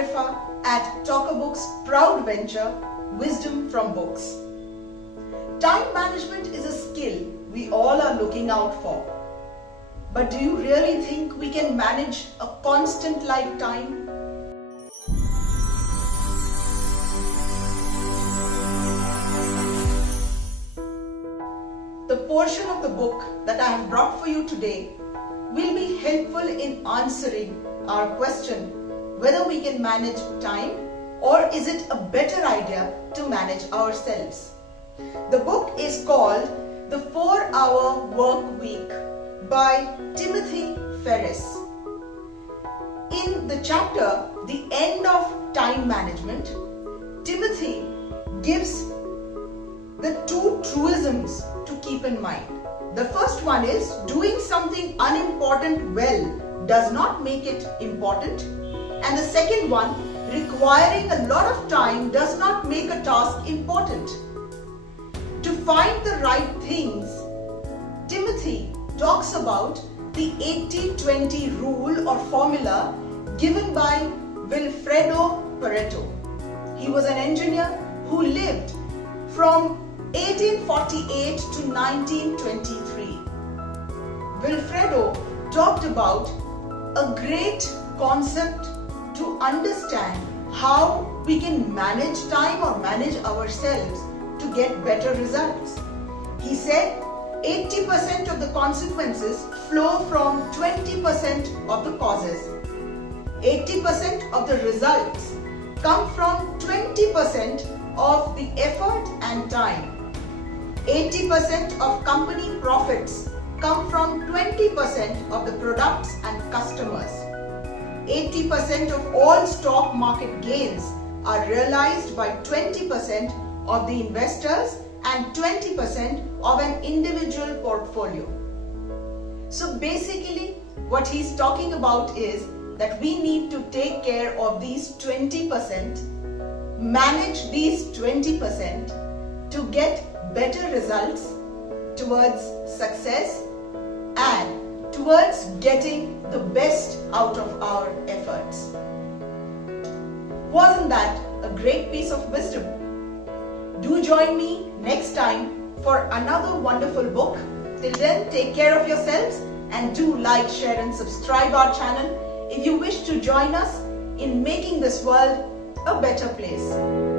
Arifa at Talkabook's proud venture, Wisdom from Books. Time management is a skill we all are looking out for. But do you really think we can manage a constant like time? The portion of the book that I have brought for you today will be helpful in answering our question whether we can manage time or is it a better idea to manage ourselves. The book is called The 4-Hour Work Week by Timothy Ferriss. In the chapter, The End of Time Management, Timothy gives the 2 truisms to keep in mind. The first one is doing something unimportant well does not make it important. And the second one, requiring a lot of time does not make a task important. To find the right things, Timothy talks about the 80-20 rule or formula given by Vilfredo Pareto. He was an engineer who lived from 1848 to 1923. Vilfredo talked about a great concept to understand how we can manage time or manage ourselves to get better results. He said 80% of the consequences flow from 20% of the causes. 80% of the results come from 20% of the effort and time. 80% of company profits come from 20% of the products and customers. 80% of all stock market gains are realized by 20% of the investors and 20% of an individual portfolio. So basically what he's talking about is that we need to take care of these 20%, manage these 20% to get better results towards success and towards getting the best out of our efforts. Wasn't that a great piece of wisdom? Do join me next time for another wonderful book. Till then, take care of yourselves and do like, share and subscribe our channel if you wish to join us in making this world a better place.